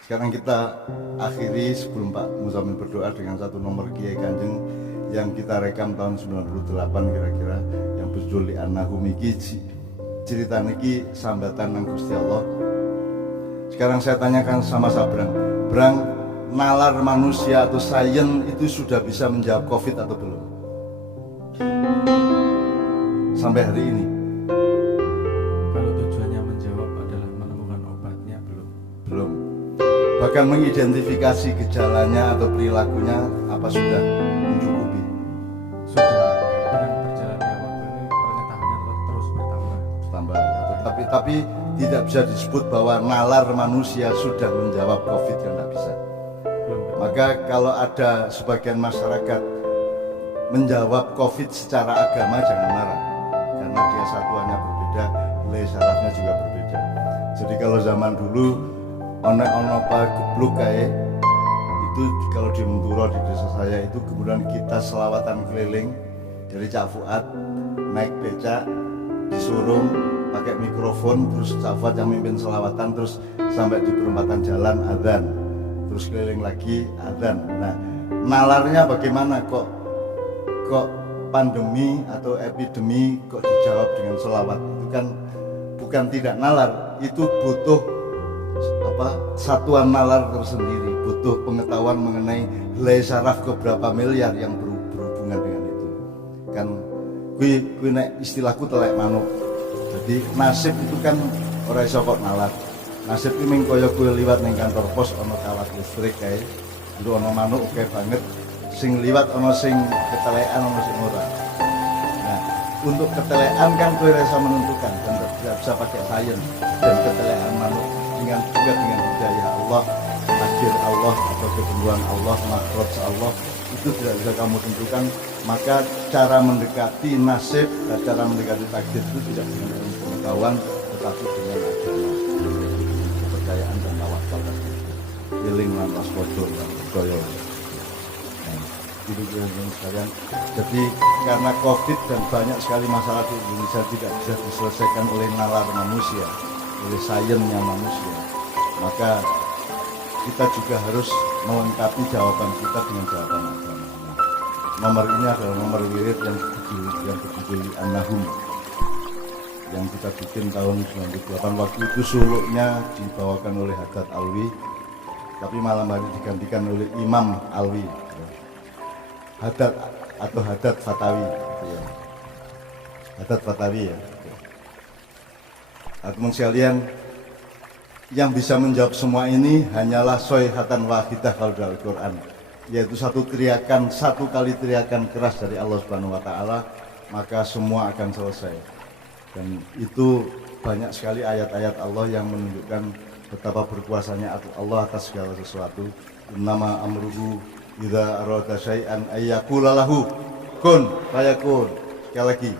sekarang kita akhiri sebelum Pak Muzamin berdoa dengan satu nomor Kiai Kanjeng yang kita rekam tahun 98 kira-kira, yang berjudul Li Annahu Miki, cerita niki sambatan nang Gusti Allah. Sekarang saya tanyakan sama Sabrang, Brang, nalar manusia atau sains itu sudah bisa menjawab COVID atau belum? Sampai hari ini Kalau tujuannya menjawab adalah menemukan obatnya, belum. Bahkan mengidentifikasi gejalanya atau perilakunya apa sudah mencukupi? Sudah, dengan berjalannya waktu ini pengetahuan terus bertambah. Tambah. Tapi tidak bisa disebut bahwa nalar manusia sudah menjawab COVID, yang tidak bisa. Belum. Maka kalau ada sebagian masyarakat menjawab COVID secara agama, jangan marah, karena dia satuannya berbeda, nilai syarafnya juga berbeda. Jadi kalau zaman dulu ono pak gebluk kayak itu, kalau di Menturo di desa saya itu, kemudian kita selawatan keliling dari Cak Fuad naik becak disuruh pakai mikrofon, terus Cak Fuad yang mimpin selawatan, terus sampai di perempatan jalan adzan, terus keliling lagi adzan. Nah, nalarnya bagaimana kok pandemi atau epidemi kok dijawab dengan selawat? Itu kan bukan tidak nalar, itu butuh satuan nalar tersendiri, butuh pengetahuan mengenai nilai saraf ke berapa miliar yang berhubungan dengan itu. Kan kui nek istilahku telek manuk. Jadi nasib itu kan ora iso kok nalar. Nasib iki mung kaya kowe liwat ning kantor pos ana kawat listrik kae, nduk ana manuk oke banget, sing liwat ana sing ketelekan ana sing ora. Nah, untuk ketelekan kan kowe ora iso menentukan, dan tidak bisa pakai sains. Dan ketelekan manuk dengan hidayah Allah, takdir Allah atau ketentuan Allah, makhluk Allah, itu tidak bisa kamu tentukan. Maka cara mendekati nasib dan cara mendekati takdir itu tidak dengan ilmu pengetahuan, tetapi dengan agama, kepercayaan dan tawakal tadi. Wiling lantas bodoh dan percaya. Itu sekalian. Jadi karena COVID dan banyak sekali masalah di Indonesia tidak bisa diselesaikan oleh nalar manusia, oleh sainsnya manusia, maka kita juga harus melengkapi jawaban kita dengan jawaban agama. Nomor ini adalah nomor wirid yang berjudul An-Nahum, yang kita bikin tahun 98. Waktu itu suluknya dibawakan oleh Haddad Alwi, tapi malam hari digantikan oleh Imam Alwi, Haddad atau Haddad Fatawi, gitu ya. Haddad Fatawi ya. Teman sekalian, yang bisa menjawab semua ini hanyalah soihatan wahidah kalau dalam Al-Quran, yaitu satu kali teriakan keras dari Allah Subhanahu wa taala, maka semua akan selesai. Dan itu banyak sekali ayat-ayat Allah yang menunjukkan betapa berkuasanya Allah atas segala sesuatu. Innama amruhu idza arada syai'an ayyaqula lahu kun fayakun. Sekali lagi,